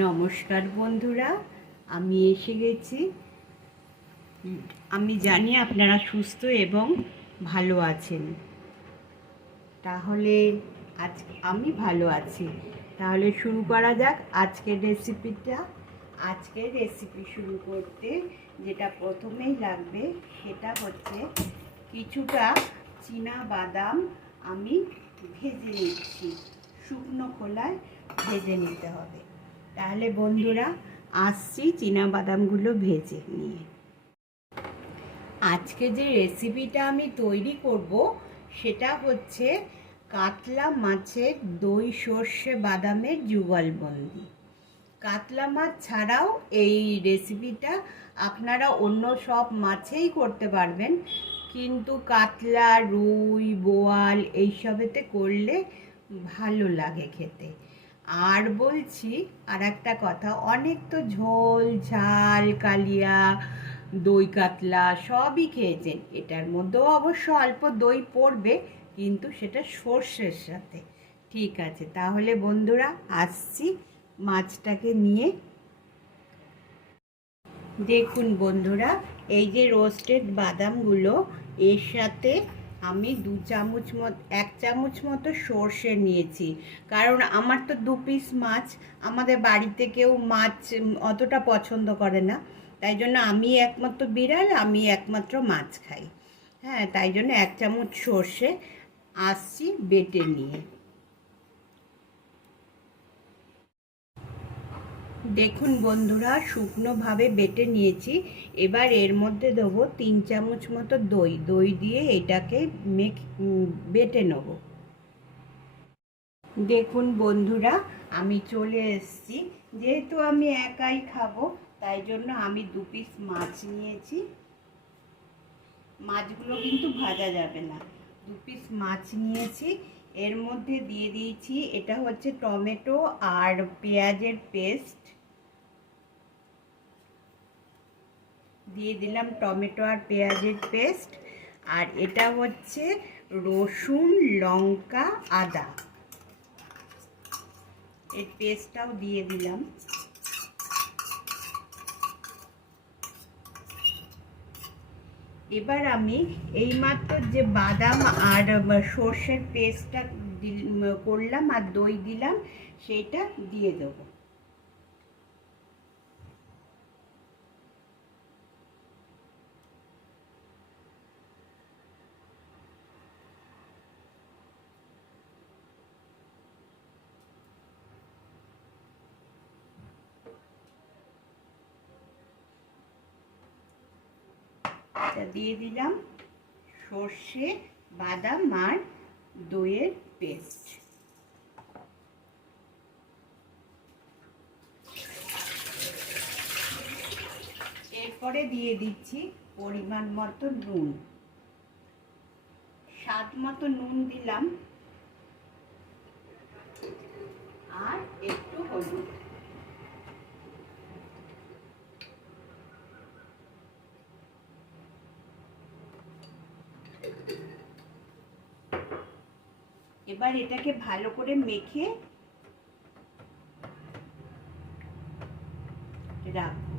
নমস্কার বন্ধুরা, আমি এসে গেছি। আমি জানি আপনারা সুস্থ এবং ভালো আছেন। তাহলে আমি ভালো আছি। তাহলে শুরু করা যাক আজকের রেসিপিটা। আজকের রেসিপি শুরু করতে যেটা প্রথমেই লাগবে সেটা হচ্ছে কিছুটা চীনা বাদাম আমি ভেজে নিচ্ছি। শুকনো খোলায় ভেজে নিতে হবে। তাহলে বন্ধুরা আসছি চীনা বাদামগুলো ভেজে নিয়ে। আজকে যে রেসিপিটা আমি তৈরি করব সেটা হচ্ছে কাতলা মাছের দই সর্ষে বাদামের যুগলবন্দি। কাতলা মাছ ছাড়াও এই রেসিপিটা আপনারা অন্য সব মাছেই করতে পারবেন, কিন্তু কাতলা, রুই, বোয়াল এইসবেতে করলে ভালো লাগে খেতে। আর বলছি আর একটা কথা, অনেক তো ঝোল ঝাল কালিয়া দই কাতলা সবই খেয়েছেন, এটার মধ্যেও অবশ্য অল্প দই পড়বে, কিন্তু সেটা সর্ষের সাথে। ঠিক আছে, তাহলে বন্ধুরা আসছি মাছটাকে নিয়ে। দেখুন বন্ধুরা, এই যে রোস্টেড বাদামগুলো, এর সাথে আমি 1 চামচ মতো সর্ষে নিয়েছি। কারণ আমার তো 2 পিস মাছ, আমাদের বাড়িতে কেউ মাছ অতটা পছন্দ করে না, তাই জন্য আমি একমাত্র বিড়াল, আমি একমাত্র মাছ খাই। হ্যাঁ, তাই জন্য 1 চামচ সর্ষে আসছি বেটে নিয়ে। দেখুন বন্ধুরা, শুকনোভাবে বেটে নিয়েছি। এবার এর মধ্যে দেবো 3 চামচ মতো দই দিয়ে এটাকে বেটে নেব। দেখুন বন্ধুরা, আমি চলে এসেছি। যেহেতু আমি একাই খাবো, তাই জন্য আমি 2 পিস মাছ নিয়েছি। মাছগুলো কিন্তু ভাজা যাবে না। 2 পিস মাছ নিয়েছি। এর মধ্যে দিয়ে দিয়েছি, এটা হচ্ছে টমেটো আর পেঁয়াজের পেস্ট। দিয়ে দিলাম টমেটো আর পেঁয়াজের পেস্ট। আর এটা হচ্ছে রসুন, লঙ্কা, আদা, এর পেস্টটাও দিয়ে দিলাম। এবার আমি এইমাত্র যে বাদাম আর সর্ষের পেস্টটা করলাম আর দই দিলাম, সেইটা দিয়ে দেবো। দিয়ে দিলাম সর্ষে, বাদাম আর দইয়ের পেস্ট। এরপরে দিয়ে দিচ্ছি পরিমাণ মতো নুন। স্বাদ মতো নুন দিলাম আর একটু হলুদ। এবার এটাকে ভালো করে মেখে রাখবো।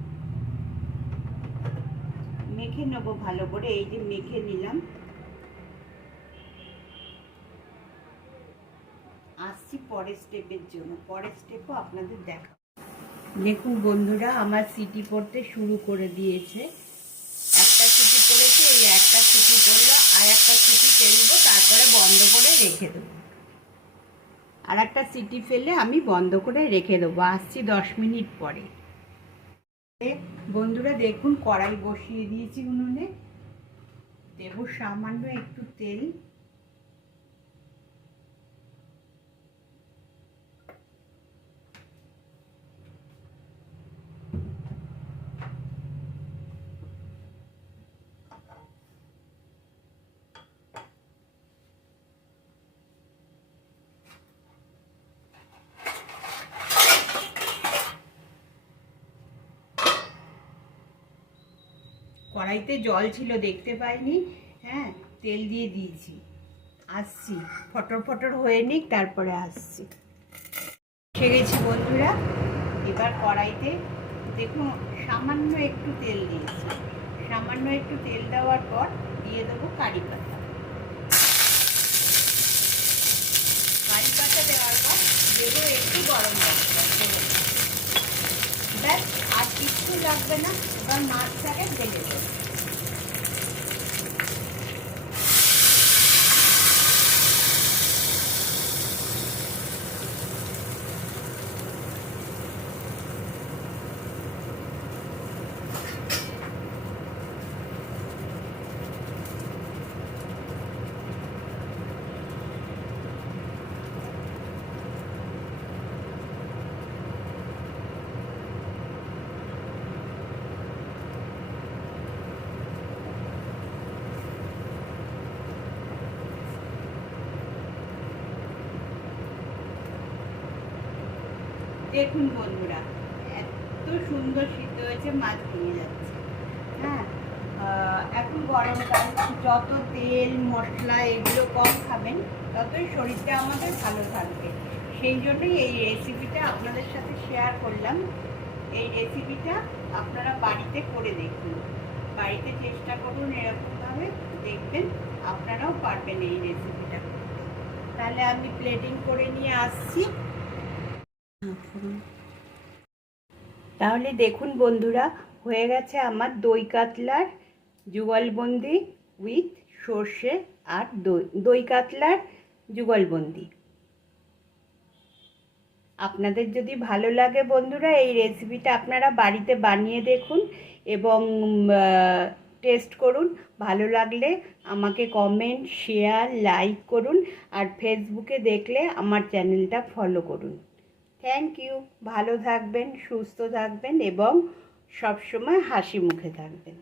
মেখে নেবো ভালো করে। এই যে মেখে নিলাম। আসছি পরের স্টেপের জন্য। পরের স্টেপও আপনাদের দেখাবো। দেখুন বন্ধুরা, আমার সিটি পড়তে শুরু করে দিয়েছে। একটা সিটি পড়েছে, এই একটা সিটি পড়লো, আর একটা সিটি ফেলবো, তারপরে বন্ধ করে রেখে দেবো। আর একটা সিটি ফেলে আমি বন্ধ করে রেখে দেবো। আসছি 10 মিনিট পরে। বন্ধুরা দেখুন, কড়াই বসিয়ে দিয়েছি উনুনে। দেবো সামান্য একটু তেল। কড়াইতে জল ছিল, দেখতে পাইনি। হ্যাঁ, তেল দিয়ে দিয়েছি। আসছি, ফটর ফটর হয়ে নিক, তারপরে আসছি। এসে গেছি বন্ধুরা। এবার কড়াইতে দেখুন সামান্য একটু তেল দিয়েছি, সামান্য একটু তেল দেওয়ার পর দিয়ে দেবো কারি পাতা। কারি পাতা দেওয়ার পর দেবো একটু গরম মশলা। ব্যাস, আর কিচ্ছু লাগবে না। এবার মাছটাকে ভেজে দেবো। দেখুন বন্ধুরা, এত সুন্দর সিদ্ধ হয়েছে, মাছ ভেঙে যাচ্ছে। হ্যাঁ, এখন গরমকাল, যত তেল মশলা এগুলো কম খাবেন ততই শরীরটা আমাদের ভালো থাকবে। সেই জন্যই এই রেসিপিটা আপনাদের সাথে শেয়ার করলাম। এই রেসিপিটা আপনারা বাড়িতে করে দেখুন, বাড়িতে চেষ্টা করুন এরকমভাবে, দেখবেন আপনারাও পারবেন এই রেসিপিটা করতে। তাহলে আমি প্লেটিং করে নিয়ে আসছি। তাহলে দেখুন বন্ধুরা, হয়ে গেছে আমার দই কাতলার যুগলবন্দি উইথ সর্ষে আর দই কাতলার যুগলবন্দি। আপনাদের যদি ভালো লাগে বন্ধুরা, এই রেসিপিটা আপনারা বাড়িতে বানিয়ে দেখুন এবং টেস্ট করুন। ভালো লাগলে আমাকে কমেন্ট, শেয়ার, লাইক করুন। আর ফেসবুকে দেখলে আমার চ্যানেলটা ফলো করুন। Thank you. ভালো থাকবেন, সুস্থ থাকবেন এবং সবসময় হাসি মুখে থাকবেন।